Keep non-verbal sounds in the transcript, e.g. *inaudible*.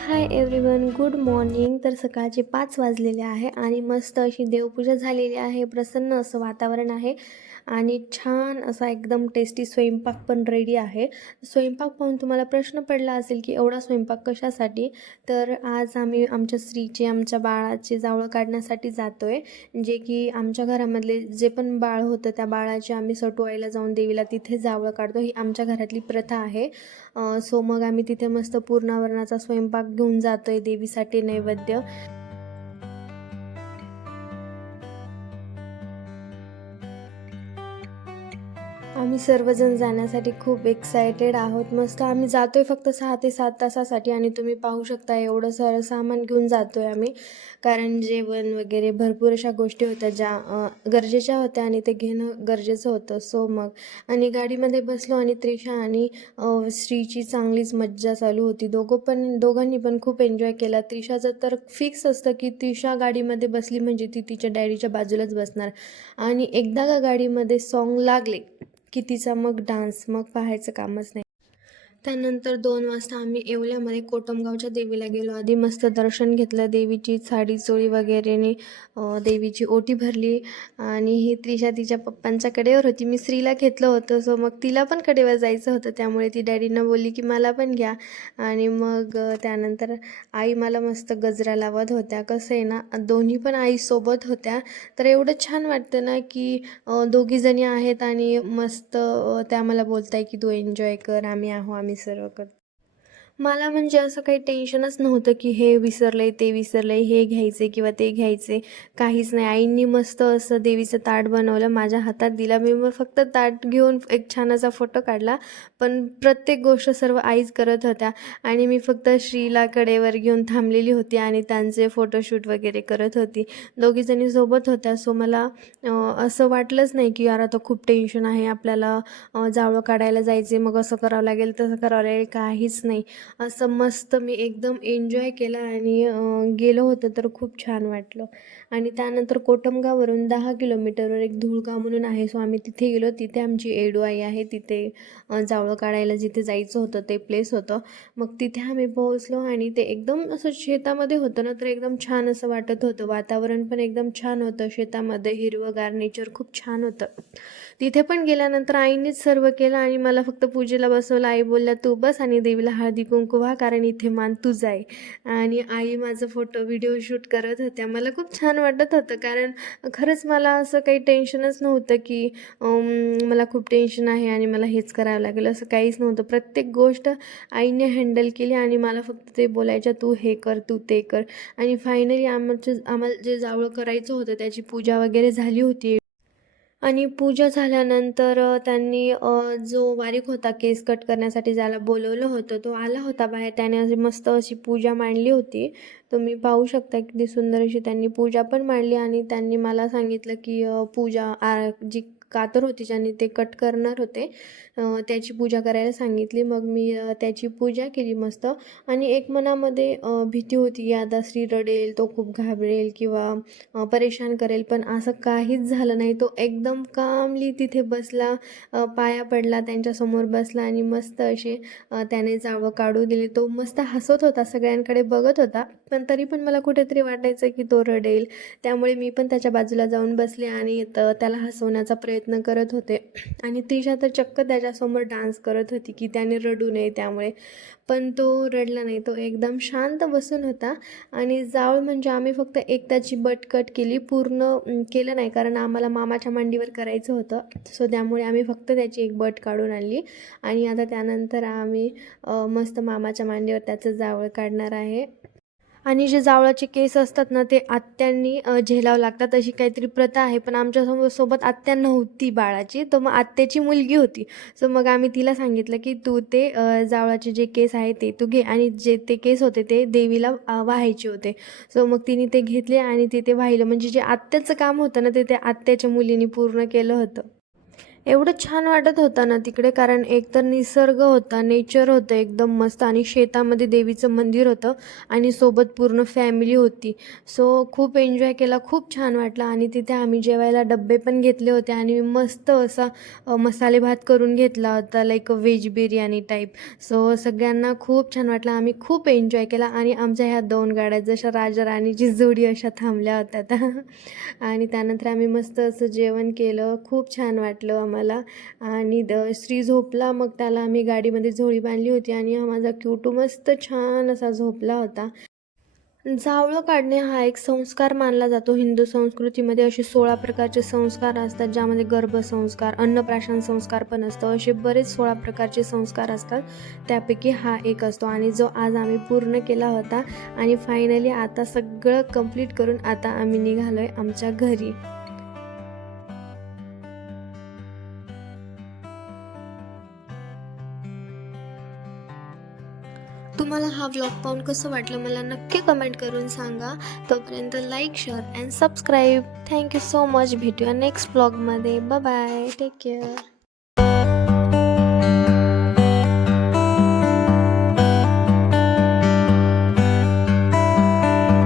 Hi everyone good morning. तर सकाळचे पाच वाजलेले आहे आणि मस्त अशी देवपूजा झालेली आहे. प्रसन्न असं वातावरण आहे. आणि छान असा एकदम टेस्टी स्वयंपाक पण रेडी आहे. स्वयंपाक पाहून तुम्हाला प्रश्न पडला असेल की एवढा स्वयंपाक कशासाठी? तर आज आम्ही आमच्या स्त्रीचे आमच्या बाळाचे जावळं काढण्यासाठी जातो आहे जे की आमच्या घरामधले जे पण बाळ होतं त्या बाळाचे आम्ही सटवायला जाऊन देवीला तिथे जावळं काढतो. ही आमच्या घरातली प्रथा आहे. सो मग आम्ही तिथे मस्त पूर्णावरणाचा स्वयंपाक घेऊन जातो आहे देवीसाठी नैवेद्य. आम्ही सर्वजण जाण्यासाठी खूप एक्सायटेड आहोत. मस्त आम्ही जातोय फक्त सहा ते सात तासासाठी आणि तुम्ही पाहू शकता एवढं सारं सामान घेऊन जातोय आम्ही. कारण जेवण वगैरे भरपूर अशा गोष्टी होत्या ज्या गरजेच्या होत्या आणि ते घेणं गरजेचं होतं. सो मग आणि गाडीमध्ये बसलो आणि त्रिशा आणि श्रीची चांगलीच मज्जा चालू होती. दोघं पण दोघांनी पण खूप एन्जॉय केला. त्रिशाचं तर फिक्स असतं की त्रिशा गाडीमध्ये बसली म्हणजे ती तिच्या डॅडीच्या बाजूलाच बसणार. आणि एकदा का गाडीमध्ये सॉन्ग लागले की तिचा मग डान्स? मग पाहायचं कामच नाही. त्यानंतर दोन वाजता आम्ही येवल्यामध्ये कोटमगावच्या देवीला गेलो. आधी मस्त दर्शन घेतलं देवीची साडी चोळी वगैरेने देवीची ओटी भरली आणि ही त्रिशा तिच्या पप्पांच्या कडेवर होती. मी स्त्रीला घेतलं होतं सो मग तिला पण कडेवर जायचं होतं. त्यामुळे ती डॅडीनं बोलली की मला पण घ्या. आणि मग त्यानंतर आई मला मस्त गजरा लावत होत्या. कसं आहे ना दोन्ही पण आईसोबत होत्या. तर एवढं छान वाटतं ना की दोघीजणी आहेत आणि मस्त त्या मला बोलताय की तू एन्जॉय कर आम्ही आहो आम्ही सर्व करतो. मला म्हणजे असं काही टेन्शनच नव्हतं की हे विसरलं आहे ते विसरलं आहे हे घ्यायचे किंवा ते घ्यायचे काहीच नाही. आईंनी मस्त असं देवीचं ताट बनवलं. माझ्या हातात दिला. मी मग फक्त ताट घेऊन एक छान असा फोटो काढला. पण प्रत्येक गोष्ट सर्व आईच करत होत्या. आणि मी फक्त श्रीला कडेवर घेऊन थांबलेली होती आणि त्यांचे फोटोशूट वगैरे करत होती. दोघीजणी सोबत होत्या. सो मला असं वाटलंच नाही की यार आता खूप टेन्शन आहे. आपल्याला जावळं काढायला जायचे मग असं करावं लागेल तसं करावं लागेल. काहीच नाही. असं मस्त मी एकदम एन्जॉय केलं आणि गेलो होतं तर खूप छान वाटलं. आणि त्यानंतर कोटमगाववरून दहा किलोमीटरवर एक धुळगाव म्हणून आहे. सो आम्ही तिथे गेलो. तिथे आमची एडू आई आहे. तिथे जावळं काढायला जिथे जायचं होतं ते प्लेस होतं. मग तिथे आम्ही पोहोचलो आणि ते एकदम असं शेतामध्ये होतं ना तर एकदम छान असं वाटत होतं. वातावरण पण एकदम छान होतं. शेतामध्ये हिरवंगार नेचर खूप छान होतं. तिथे पण गेल्यानंतर आईनेच सर्व केलं आणि मला फक्त पूजेला बसवलं. आई बोलल्या तू बस आणि देवीला हळदी कुंकू व्हा कारण इथे मान तुझा आहे. आणि आई माझं फोटो व्हिडिओ शूट करत होत्या. मला खूप छान वाटत होतं. कारण खरंच मला असं काही टेन्शनच नव्हतं की मला खूप टेन्शन आहे आणि मला हेच करावं लागेल असं काहीच नव्हतं. प्रत्येक गोष्ट आईने हँडल केली आणि मला फक्त ते बोलायच्या तू हे कर तू ते कर. आणि फायनली आमचं आम्हाला जे जावळ करायचं होतं त्याची पूजा वगैरे झाली होती. आणि पूजा झाल्यानंतर त्यांनी जो बारीक होता केस कट करण्यासाठी ज्याला बोलवलं होतं तो आला होता बाहेर. त्याने अशी मस्त अशी पूजा मांडली होती. तुम्ही पाहू शकता किती सुंदर अशी त्यांनी पूजा पण मांडली आणि त्यांनी मला सांगितलं की पूजा आ, जी कातर होती ज्याने ते कट करणार होते. त्याची पूजा करायला सांगितली. मग मी त्याची पूजा केली मस्त. आणि एक मनामध्ये भीती होती की आता श्री रडेल तो खूप घाबरेल किंवा परेशान करेल. पण असं काहीच झालं नाही. तो एकदम कामली तिथे बसला पाया पडला त्यांच्यासमोर बसला आणि मस्त असे त्याने जावं काढू दिली. तो मस्त हसत होता सगळ्यांकडे बघत होता. पण तरी पण मला कुठेतरी वाटायचं की तो रडेल. त्यामुळे मी पण त्याच्या बाजूला जाऊन बसले आणि त्याला हसवण्याचा प्रयत्न प्रयत्न करत होते. आणि त्रिशा तर चक्क त्याच्यासमोर डान्स करत होती की त्याने रडू नये त्यामुळे. पण तो रडला नाही. तो एकदम शांत बसून होता. आणि जावळ म्हणजे आम्ही फक्त एक त्याची बट कट केली. पूर्ण केलं नाही. कारण आम्हाला मामाच्या मांडीवर करायचं होतं. सो त्यामुळे आम्ही फक्त त्याची एक बट काढून आणली. आणि आता त्यानंतर आम्ही मस्त मामाच्या मांडीवर त्याचं जावळ काढणार आहे. आणि जे जावळाचे केस असतात ना ते आत्यांनी झेलावं लागतात. अशी काहीतरी प्रथा आहे. पण आमच्यासमोर सोबत आत्या नव्हती बाळाची. तर मग आत्याची मुलगी होती. सो मग आम्ही तिला सांगितलं की तू ते जावळाचे जे केस आहे ते तू घे. आणि जे ते केस होते ते देवीला व्हायचे वाहायचे होते. सो मग तिने ते घेतले आणि ते ते वाहिलं. म्हणजे जे आत्याचं काम होतं ना ते त्या आत्याच्या मुलीने पूर्ण केलं होतं. एवढं छान वाटत होतं ना तिकडे कारण एकतर निसर्ग होता नेचर होतं एकदम मस्त आणि शेतामध्ये देवीचं मंदिर होतं आणि सोबत पूर्ण फॅमिली होती. सो खूप एन्जॉय केला खूप छान वाटलं आणि तिथे आम्ही जेवायला डब्बे पण घेतले होते आणि मस्त असा मसाले भात करून घेतला होता like veg biryani type so सगळ्यांना खूप छान वाटलं आम्ही खूप एन्जॉय केला आणि आमच्या ह्या दोन गाड्या जशा राजा राणीची जोडी अशा थांबल्या होत्या. *laughs* आणि त्यानंतर आम्ही मस्त असं जेवण केलं खूप छान वाटलं. आम्हाला. आणि द श्री झोपला. मग त्याला आम्ही गाडीमध्ये झोळी बांधली होती आणि हा माझा क्यूटू मस्त छान असा झोपला होता. जावळं काढणे हा एक संस्कार मानला जातो. हिंदू संस्कृतीमध्ये असे सोळा प्रकारचे संस्कार असतात ज्यामध्ये गर्भसंस्कार अन्नप्राशन संस्कार पण असतं. असे बरेच सोळा प्रकारचे संस्कार असतात. त्यापैकी हा एक असतो आणि जो आज आम्ही पूर्ण केला होता आणि फायनली आता सगळं कंप्लीट करून आता आम्ही निघालो आहे आमच्या घरी. तुम्हाला हा व्लॉग पाहून कसं वाटलं मला नक्की कमेंट करून सांगा. तोपर्यंत like share and subscribe thank you so much भेटूया नेक्स्ट ब्लॉगमध्ये बाय टेक केअर